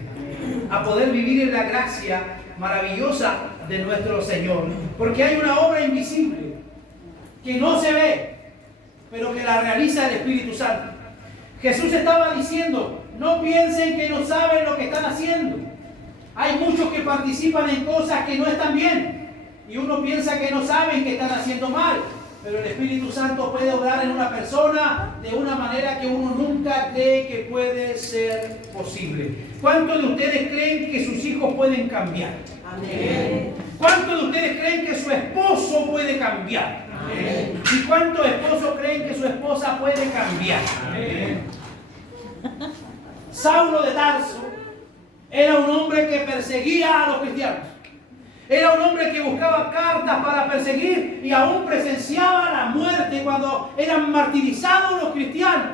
a poder vivir en la gracia maravillosa de nuestro Señor. Porque hay una obra invisible que no se ve, pero que la realiza el Espíritu Santo. Jesús estaba diciendo, no piensen que no saben lo que están haciendo. Hay muchos que participan en cosas que no están bien y uno piensa que no saben que están haciendo mal, pero el Espíritu Santo puede obrar en una persona de una manera que uno nunca cree que puede ser posible. ¿Cuántos de ustedes creen que sus hijos pueden cambiar? Amén. ¿Cuántos de ustedes creen que su esposo puede cambiar? Amén. ¿Y cuántos esposos creen que su esposa puede cambiar? Amén. Saulo de Tarso era un hombre que perseguía a los cristianos. Era un hombre que buscaba cartas para perseguir y aún presenciaba la muerte cuando eran martirizados los cristianos.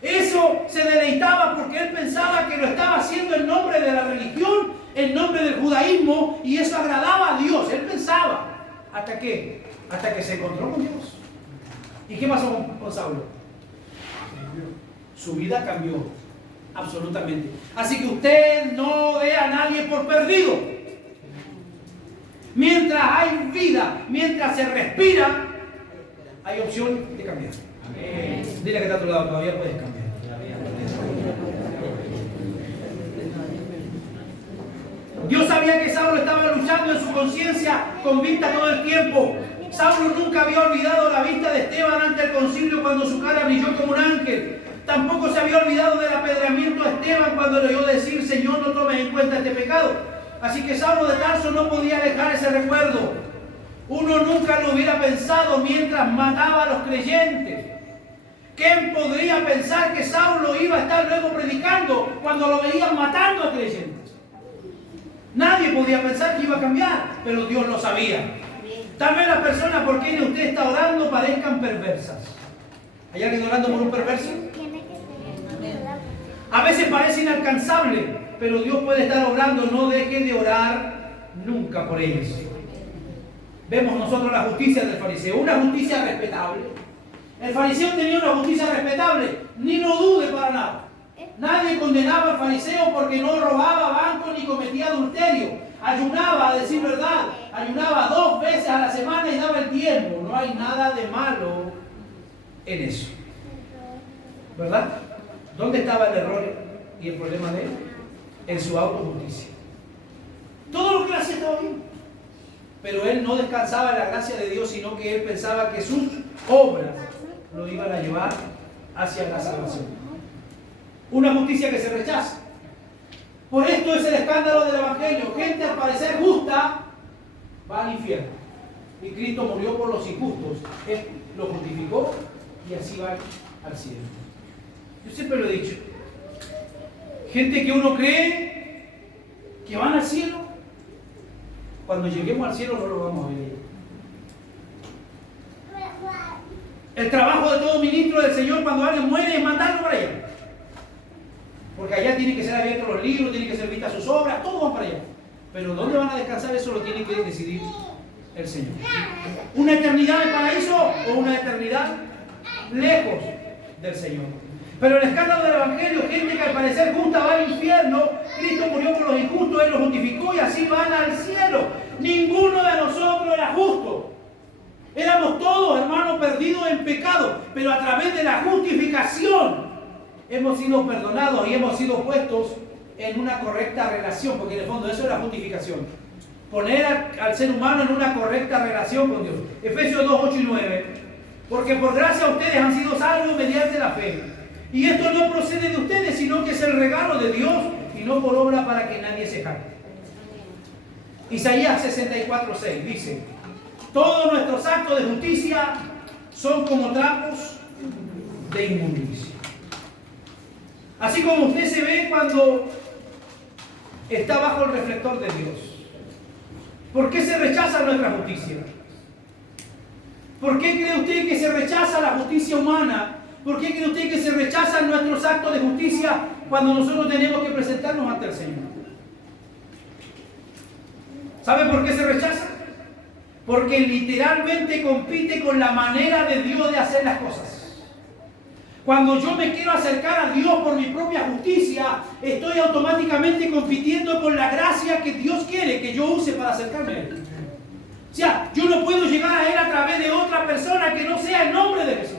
Eso se deleitaba porque él pensaba que lo estaba haciendo en nombre de la religión, en nombre del judaísmo, y eso agradaba a Dios. Él pensaba. ¿Hasta qué? Hasta que se encontró con Dios. ¿Y qué pasó con Saulo? Su vida cambió. Absolutamente. Así que usted no ve a nadie por perdido. Mientras hay vida, mientras se respira, hay opción de cambiar. Amén. Dile que está a tu lado, todavía puedes cambiar. Dios sabía que Saulo estaba luchando en su conciencia convicta todo el tiempo. Saulo nunca había olvidado la vista de Esteban ante el concilio cuando su cara brilló como un ángel. Tampoco se había olvidado del apedreamiento a Esteban cuando le oyó decir, Señor, no tomes en cuenta este pecado. Así que Saulo de Tarso no podía dejar ese recuerdo. Uno nunca lo hubiera pensado mientras mataba a los creyentes. ¿Quién podría pensar que Saulo iba a estar luego predicando cuando lo veían matando a creyentes? Nadie podía pensar que iba a cambiar, pero Dios lo sabía. Tal vez las personas por quienes usted está orando parezcan perversas. ¿Hay alguien orando por un perverso? A veces parece inalcanzable, pero Dios puede estar obrando. No deje de orar nunca por ellos. Vemos nosotros la justicia del fariseo, una justicia respetable. El fariseo tenía una justicia respetable, ni lo dude para nada. Nadie condenaba al fariseo porque no robaba banco ni cometía adulterio. Ayunaba, a decir verdad, ayunaba 2 veces a la semana y daba el diezmo. No hay nada de malo en eso. ¿Verdad? ¿Dónde estaba el error y el problema de él en su autojusticia. Todo lo que él hacía estaba bien, pero él no descansaba en la gracia de Dios, sino que él pensaba que sus obras lo iban a llevar hacia la salvación. Una justicia que se rechaza. Por esto es el escándalo del Evangelio. Gente al parecer justa va al infierno. Y Cristo murió por los injustos. Él lo justificó y así va al cielo. Yo siempre lo he dicho. Gente que uno cree que van al cielo, cuando lleguemos al cielo no lo vamos a ver. El trabajo de todo ministro del Señor cuando alguien muere es mandarlo para allá. Porque allá tienen que ser abiertos los libros, tienen que ser vistas sus obras, todo va para allá. Pero ¿dónde van a descansar? Eso lo tiene que decidir el Señor. ¿Una eternidad en el paraíso o una eternidad lejos del Señor? Pero el escándalo del Evangelio, gente que al parecer justa va al infierno, Cristo murió por los injustos, Él los justificó y así van al cielo. Ninguno de nosotros era justo. Éramos todos, hermanos, perdidos en pecado, pero a través de la justificación hemos sido perdonados y hemos sido puestos en una correcta relación, porque en el fondo eso es la justificación. Poner al ser humano en una correcta relación con Dios. Efesios 2, 8 y 9. Porque por gracia ustedes han sido salvos mediante la fe. Y esto no procede de ustedes, sino que es el regalo de Dios y no por obra para que nadie se jacte. Isaías 64, 6 dice: todos nuestros actos de justicia son como trapos de inmundicia. Así como usted se ve cuando está bajo el reflector de Dios. ¿Por qué se rechaza nuestra justicia? ¿Por qué cree usted que se rechaza la justicia humana? ¿Por qué cree usted que se rechazan nuestros actos de justicia cuando nosotros tenemos que presentarnos ante el Señor? ¿Sabe por qué se rechaza? Porque literalmente compite con la manera de Dios de hacer las cosas. Cuando yo me quiero acercar a Dios por mi propia justicia, estoy automáticamente compitiendo con la gracia que Dios quiere que yo use para acercarme a Él. O sea, yo no puedo llegar a Él a través de otra persona que no sea el nombre de Jesús.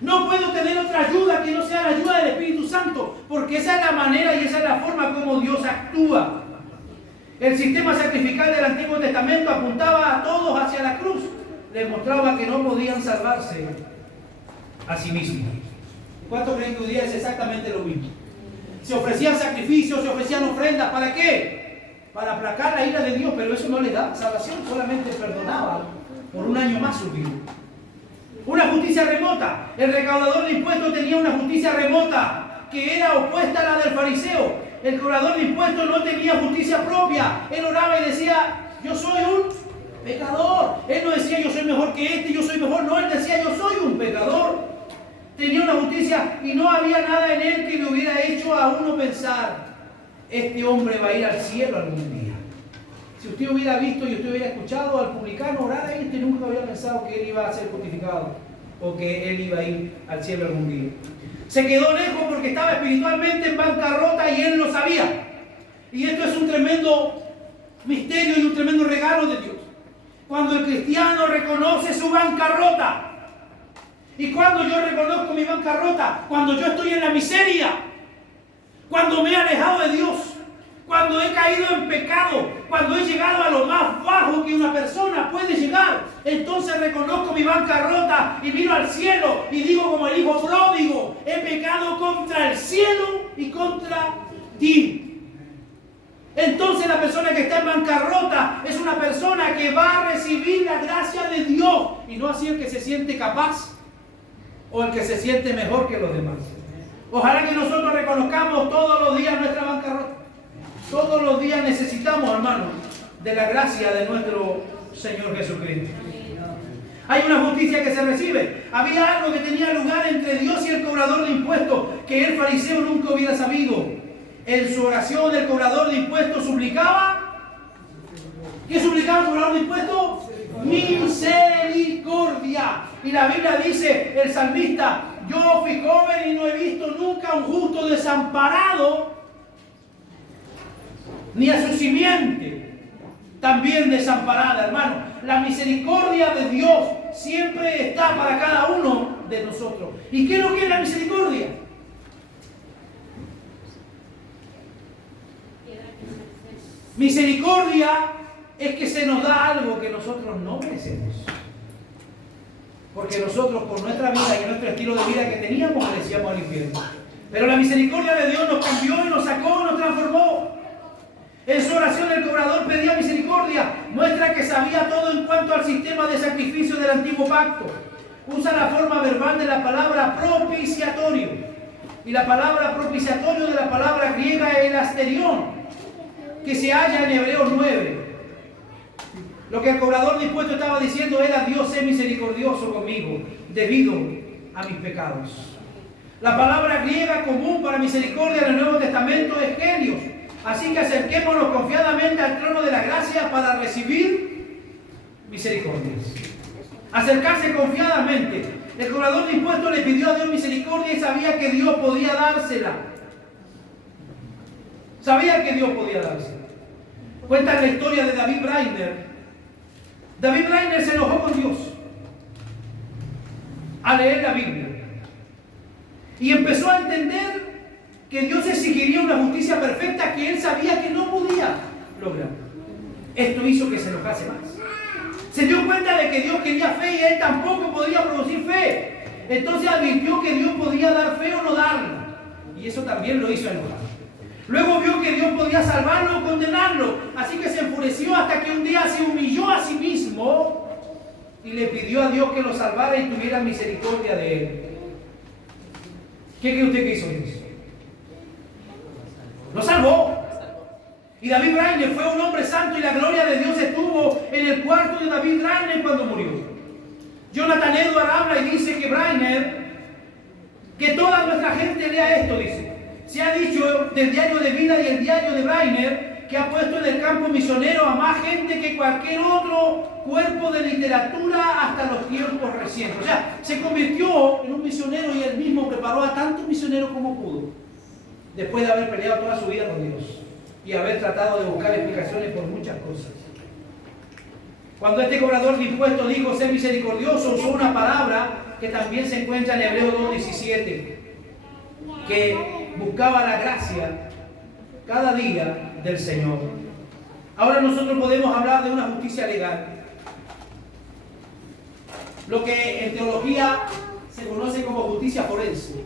No puedo tener otra ayuda que no sea la ayuda del Espíritu Santo, porque esa es la manera y esa es la forma como Dios actúa. El sistema sacrificial del Antiguo Testamento apuntaba a todos hacia la cruz. Les mostraba que no podían salvarse a sí mismos. ¿Cuántos creen que hoy día es exactamente lo mismo? Se ofrecían sacrificios, se ofrecían ofrendas. ¿Para qué? Para aplacar la ira de Dios, pero eso no le da salvación, solamente perdonaba por un año más su vida. Una justicia remota. El recaudador de impuestos tenía una justicia remota que era opuesta a la del fariseo. El cobrador de impuestos no tenía justicia propia. Él oraba y decía: yo soy un pecador. Él no decía: yo soy mejor que este, yo soy mejor. No, él decía: yo soy un pecador. Tenía una justicia y no había nada en él que le hubiera hecho a uno pensar: este hombre va a ir al cielo algún día. Si usted hubiera visto y usted hubiera escuchado al publicano orar a este, nunca había pensado que él iba a ser justificado o que él iba a ir al cielo algún día. Se quedó lejos porque estaba espiritualmente en bancarrota y él lo sabía. Y esto es un tremendo misterio y un tremendo regalo de Dios. Cuando el cristiano reconoce su bancarrota. ¿Y cuando yo reconozco mi bancarrota? Cuando yo estoy en la miseria. Cuando me he alejado de Dios. Cuando he caído en pecado. Cuando he llegado a lo más bajo que una persona puede llegar. Entonces reconozco mi bancarrota y miro al cielo y digo como el hijo pródigo: he pecado contra el cielo y contra ti. Entonces la persona que está en bancarrota es una persona que va a recibir la gracia de Dios y no así el que se siente capaz o el que se siente mejor que los demás. Ojalá que nosotros reconozcamos todos los días nuestra bancarrota. Todos los días necesitamos, hermanos, de la gracia de nuestro Señor Jesucristo. Hay una justicia que se recibe. Había algo que tenía lugar entre Dios y el cobrador de impuestos que el fariseo nunca hubiera sabido. En su oración el cobrador de impuestos suplicaba. ¿Qué suplicaba el cobrador de impuestos? Misericordia. Y la Biblia dice, el salmista: yo fui joven y no he visto nunca un justo desamparado, ni a su simiente también desamparada. Hermano, la misericordia de Dios siempre está para cada uno de nosotros. ¿Y qué es lo que es la misericordia? Misericordia es que se nos da algo que nosotros no merecemos. Porque nosotros con nuestra vida y nuestro estilo de vida que teníamos merecíamos el infierno. Pero la misericordia de Dios nos cambió y nos sacó, nos transformó. En su oración el cobrador pedía misericordia. Muestra que sabía todo en cuanto al sistema de sacrificio del antiguo pacto. Usa la forma verbal de la palabra propiciatorio. Y la palabra propiciatorio de la palabra griega es el asterión, que se halla en Hebreos 9. Lo que el cobrador de impuestos estaba diciendo era: Dios, sé misericordioso conmigo debido a mis pecados. La palabra griega común para misericordia en el Nuevo Testamento es gelios. Así que acerquémonos confiadamente al trono de la gracia para recibir misericordias. Acercarse confiadamente. El cobrador de impuestos le pidió a Dios misericordia y sabía que Dios podía dársela. Sabía que Dios podía dársela. Cuenta la historia de David Brainer. David Brainer se enojó con Dios a leer la Biblia y empezó a entender que Dios exigiría una justicia perfecta que él sabía que no podía lograr. Esto hizo que se enojase más. Se dio cuenta de que Dios quería fe y él tampoco podía producir fe. Entonces advirtió que Dios podía dar fe o no darla, y eso también lo hizo enojar. Luego vio que Dios podía salvarlo o condenarlo, así que se enfureció hasta que un día se humilló a sí mismo y le pidió a Dios que lo salvara y tuviera misericordia de él. ¿Qué cree usted que hizo Dios? Lo salvó. Y David Brainer fue un hombre santo y la gloria de Dios estuvo en el cuarto de David Brainer cuando murió. Jonathan Edward habla y dice que Brainer, que toda nuestra gente lea esto, dice. Se ha dicho del diario de vida y el diario de Brainer que ha puesto en el campo misionero a más gente que cualquier otro cuerpo de literatura hasta los tiempos recientes. O sea, se convirtió en un misionero y él mismo preparó a tantos misioneros como pudo, después de haber peleado toda su vida con Dios y haber tratado de buscar explicaciones por muchas cosas. Cuando este cobrador de impuestos dijo ser misericordioso, usó una palabra que también se encuentra en Hebreos 2:17, que buscaba la gracia cada día del Señor. Ahora nosotros podemos hablar de una justicia legal, lo que en teología se conoce como justicia forense.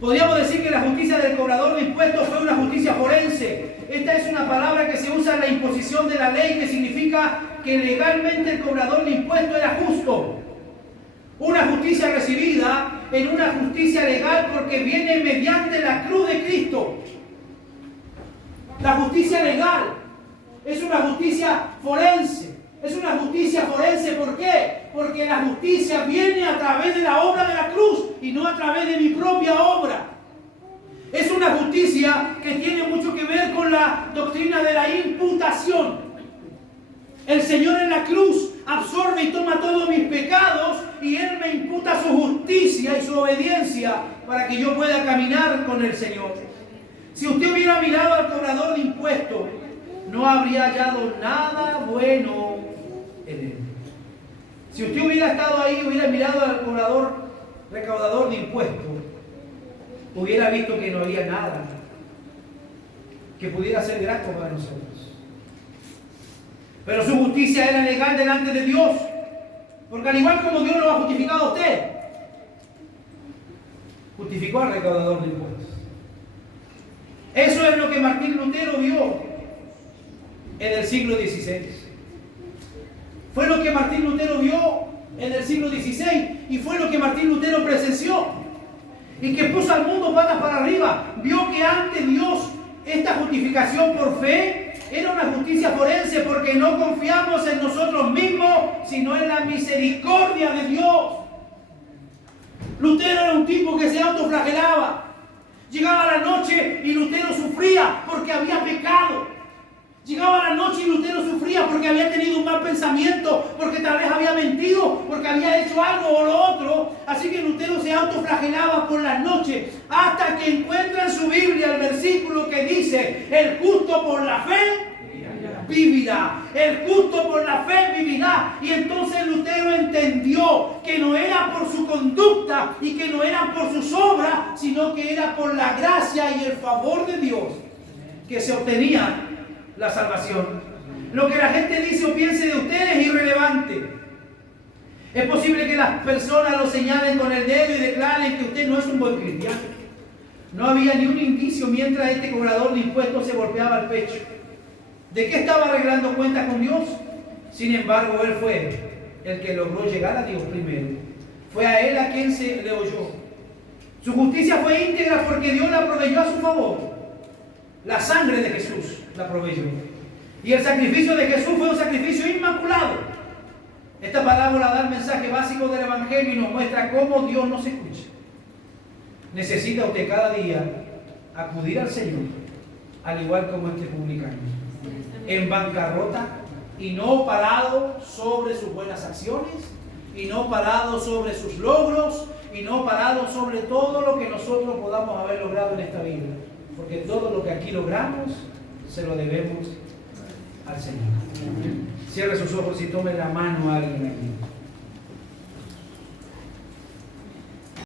Podríamos decir que la justicia del cobrador de impuestos fue una justicia forense. Esta es una palabra que se usa en la imposición de la ley, que significa que legalmente el cobrador de impuestos era justo. Una justicia recibida en una justicia legal porque viene mediante la cruz de Cristo. La justicia legal es una justicia forense. Es una justicia forense, ¿por qué? Porque la justicia viene a través de la obra de la cruz y no a través de mi propia obra. Es una justicia que tiene mucho que ver con la doctrina de la imputación. El Señor en la cruz absorbe y toma todos mis pecados y Él me imputa su justicia y su obediencia para que yo pueda caminar con el Señor. Si usted hubiera mirado al cobrador de impuestos, no habría hallado nada bueno en él. Si usted hubiera estado ahí, hubiera mirado al cobrador, recaudador de impuestos, hubiera visto que no había nada que pudiera ser grato para nosotros. Pero su justicia era legal delante de Dios, porque al igual como Dios lo ha justificado a usted, justificó al recaudador de impuestos. Eso es lo que Martín Lutero vio en el siglo XVI. Fue lo que Martín Lutero vio en el siglo XVI y fue lo que Martín Lutero presenció y que puso al mundo patas para arriba. Vio que ante Dios esta justificación por fe era una justicia forense porque no confiamos en nosotros mismos, sino en la misericordia de Dios. Lutero era un tipo que se autoflagelaba. Llegaba la noche y Lutero sufría porque había pecado. Llegaba la noche y Lutero sufría porque había tenido un mal pensamiento, porque tal vez había mentido, porque había hecho algo o lo otro. Así que Lutero se autoflagelaba por las noches hasta que encuentra en su Biblia el versículo que dice: el justo por la fe vivirá. El justo por la fe vivirá. Y entonces Lutero entendió que no era por su conducta y que no era por sus obras, sino que era por la gracia y el favor de Dios que se obtenía la salvación. Lo que la gente dice o piense de usted es irrelevante. Es posible que las personas lo señalen con el dedo y declaren que usted no es un buen cristiano. No había ni un indicio mientras este cobrador de impuestos se golpeaba el pecho. ¿De qué estaba arreglando cuentas con Dios? Sin embargo, él fue el que logró llegar a Dios primero. Fue a él a quien se le oyó. Su justicia fue íntegra porque Dios la proveyó a su favor. La sangre de Jesús la proveyó. Y el sacrificio de Jesús fue un sacrificio inmaculado. Esta parábola da el mensaje básico del Evangelio y nos muestra cómo Dios nos escucha. Necesita usted cada día acudir al Señor, al igual como este publicano, en bancarrota y no parado sobre sus buenas acciones, y no parado sobre sus logros, y no parado sobre todo lo que nosotros podamos haber logrado en esta vida. Porque todo lo que aquí logramos se lo debemos al Señor. Cierre sus ojos y tome la mano a alguien aquí.